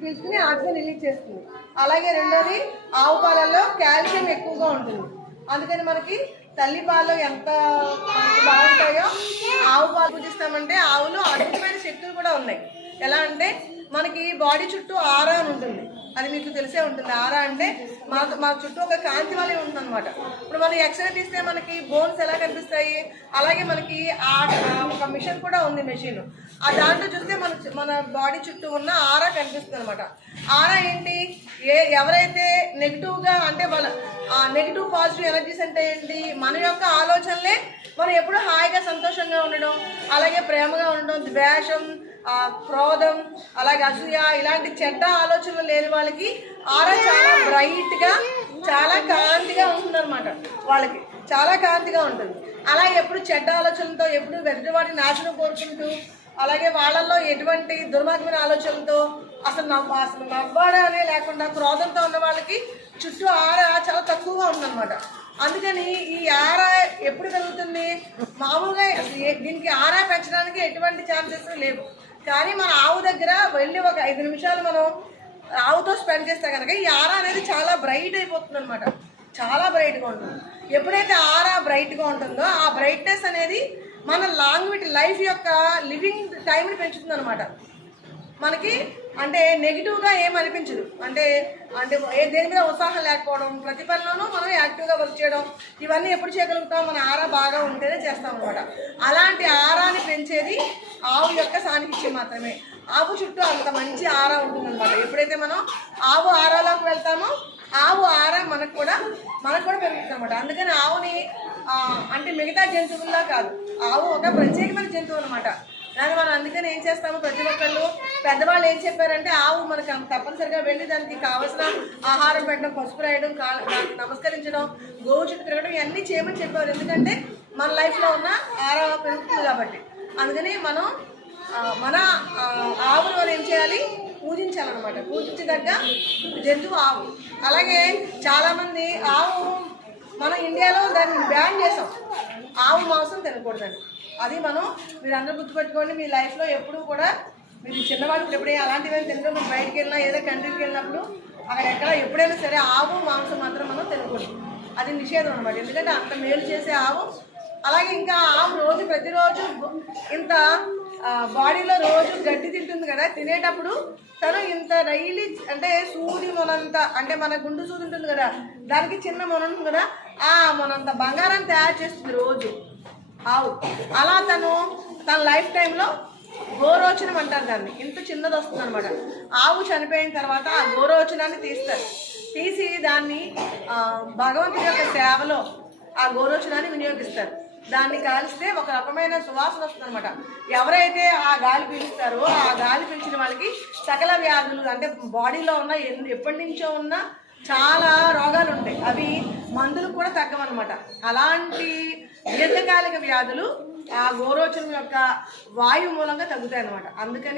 పీల్చుకుని oxygen release చేస్తుంది. అలాగే రెండోది ఆవు పాలల్లో కాల్షియం ఎక్కువగా ఉంటుంది. అందుకని మనకి తల్లి పాలు ఎంత బాగుంటాయో ఆవు పాలు పూజిస్తామంటే ఆవులో అద్భుతమైన శక్తులు కూడా ఉన్నాయి. ఎలా అంటే మనకి బాడీ చుట్టూ ఆరా అని ఉంటుంది, అది మీకు తెలిసే ఉంటుంది. ఆరా అంటే మా చుట్టూ ఒక కాంతి వలె ఉంటుంది అనమాట. ఇప్పుడు మనం ఎక్స్రే తీస్తే మనకి బోన్స్ ఎలా కనిపిస్తాయి, అలాగే మనకి ఒక మిషన్ కూడా ఉంది, మెషిన్. ఆ దాంట్లో చూస్తే మన బాడీ చుట్టూ ఉన్న ఆరా కనిపిస్తుంది అనమాట. ఆరా ఏంటి, ఎవరైతే నెగిటివ్గా అంటే వాళ్ళ నెగిటివ్ పాజిటివ్ ఎనర్జీస్ అంటే ఏంటి, మన యొక్క ఆలోచనలే మనం ఎప్పుడూ హాయిగా సంతోషంగా ఉండడం, అలాగే ప్రేమగా ఉండడం, ద్వేషం, క్రోధం, అలాగే అసూయ, ఇలాంటి చెడ్డ ఆలోచనలు లేని వాళ్ళకి ఆరా చాలా బ్రైట్గా చాలా కాంతిగా ఉంటుంది అనమాట. వాళ్ళకి చాలా కాంతిగా ఉంటుంది. అలాగే ఎప్పుడు చెడ్డ ఆలోచనలతో, ఎప్పుడు వెదటివాటి నాశనం కోరుకుంటూ, అలాగే వాళ్ళల్లో ఎటువంటి దుర్మార్గమైన ఆలోచనలతో అసలు నవ్వాడనే లేకుండా క్రోధంతో ఉన్న వాళ్ళకి చుట్టూ ఆరా చాలా తక్కువగా ఉందన్నమాట. అందుకని ఈ ఆరా ఎప్పుడు కలుగుతుంది, మామూలుగా దీనికి ఆరా పెంచడానికి ఎటువంటి ఛాన్సెస్ లేవు. కానీ మన ఆవు దగ్గర వెళ్ళి ఒక 5 నిమిషాలు మనం ఆవుతో స్పెండ్ చేస్తే కనుక ఈ ఆరా అనేది చాలా బ్రైట్ అయిపోతుంది అనమాట. చాలా బ్రైట్గా ఉంటుంది. ఎప్పుడైతే ఆరా బ్రైట్గా ఉంటుందో ఆ బ్రైట్నెస్ అనేది మన లైఫ్ యొక్క లివింగ్ టైంని పెంచుతుంది అనమాట. మనకి అంటే నెగిటివ్గా ఏమనిపించదు. అంటే దేని మీద ఉత్సాహం లేకపోవడం, ప్రతి పనిలోనూ మనం యాక్టివ్గా వర్క్ చేయడం, ఇవన్నీ ఎప్పుడు చేయగలుగుతాం, మన ఆరా బాగా ఉంటేనే చేస్తాం అనమాట. అలాంటి ఆరాని పెంచేది ఆవు యొక్క సాన్నిహిత్యం మాత్రమే. ఆవు చుట్టూ అంత మంచి ఆరా ఉంటుందన్నమాట. ఎప్పుడైతే మనం ఆవు ఆరాలోకి వెళ్తామో ఆవు ఆరా మనకు కూడా పెరుగుతుంది అనమాట. అందుకని ఆవుని అంటే మిగతా జంతువుల్లో కాదు, ఆవు ఒక ప్రత్యేకమైన జంతువు అనమాట. దాన్ని మనం అందుకని ఏం చేస్తాము, ప్రతి ఒక్కళ్ళు పెద్దవాళ్ళు ఏం చెప్పారంటే ఆవు మనకు తప్పనిసరిగా వెళ్ళి దానికి కావాల్సిన ఆహారం పెట్టడం, పసుపు రాయడం, నమస్కరించడం, గోవు చుట్టూ తిరగడం, ఇవన్నీ చేయమని చెప్పారు. ఎందుకంటే మన లైఫ్లో ఉన్న ఆరా పెరుగుతుంది కాబట్టి. అందుకని మనం మన ఆవును మనం ఏం చేయాలి, పూజించాలన్నమాట. పూజించదగ్గ జంతువు ఆవు. అలాగే చాలామంది ఆవు, మన ఇండియాలో దాన్ని బ్యాన్ చేసాం, ఆవు మాంసం తినకూడదని. అది మీరు అందరూ గుర్తుపెట్టుకోండి. మీ లైఫ్లో ఎప్పుడూ కూడా మీరు చిన్నవాళ్ళు ఎప్పుడైనా అలాంటివి తినడం, మీరు బయటికి వెళ్ళినా ఏదో కంట్రీకి వెళ్ళినప్పుడు అక్కడ ఎక్కడ ఎప్పుడైనా సరే ఆవు మాంసం మాత్రం మనం తినకూడదు. అది నిషేధం అనమాట. ఎందుకంటే అంత మేలు చేసే ఆవు. అలాగే ఇంకా ఆవు ప్రతిరోజు ఇంత బాడీలో రోజు గడ్డి తింటుంది కదా, తినేటప్పుడు తను ఇంత డైలీ అంటే సూది మొనంత, అంటే మన గుండు సూది ఉంటుంది కదా, దానికి చిన్న మొన ఉంటుంది కదా, ఆ మొనంత బంగారాన్ని తయారు చేస్తుంది రోజు ఆవు. అలా తన లైఫ్ టైంలో గోరోచనం అంటారు దాన్ని, ఇంత చిన్నది వస్తుంది అనమాట. ఆవు చనిపోయిన తర్వాత ఆ గోరోచనాన్ని తీసి దాన్ని భగవంతుడి యొక్క సేవలో ఆ గోరోచనాన్ని వినియోగిస్తారు. దాన్ని కాలిస్తే ఒక రకమైన సువాసన వస్తుంది అనమాట. ఎవరైతే ఆ గాలి పీలుస్తారో ఆ గాలి పీల్చిన వాళ్ళకి సకల వ్యాధులు, అంటే బాడీలో ఉన్న ఎప్పటి నుంచో ఉన్న చాలా రోగాలు ఉంటాయి, అవి మందులు కూడా తగ్గవన్నమాట. అలాంటి దీర్ఘకాలిక వ్యాధులు ఆ గోరోచనం యొక్క వాయు మూలంగా తగ్గుతాయి అన్నమాట. అందుకని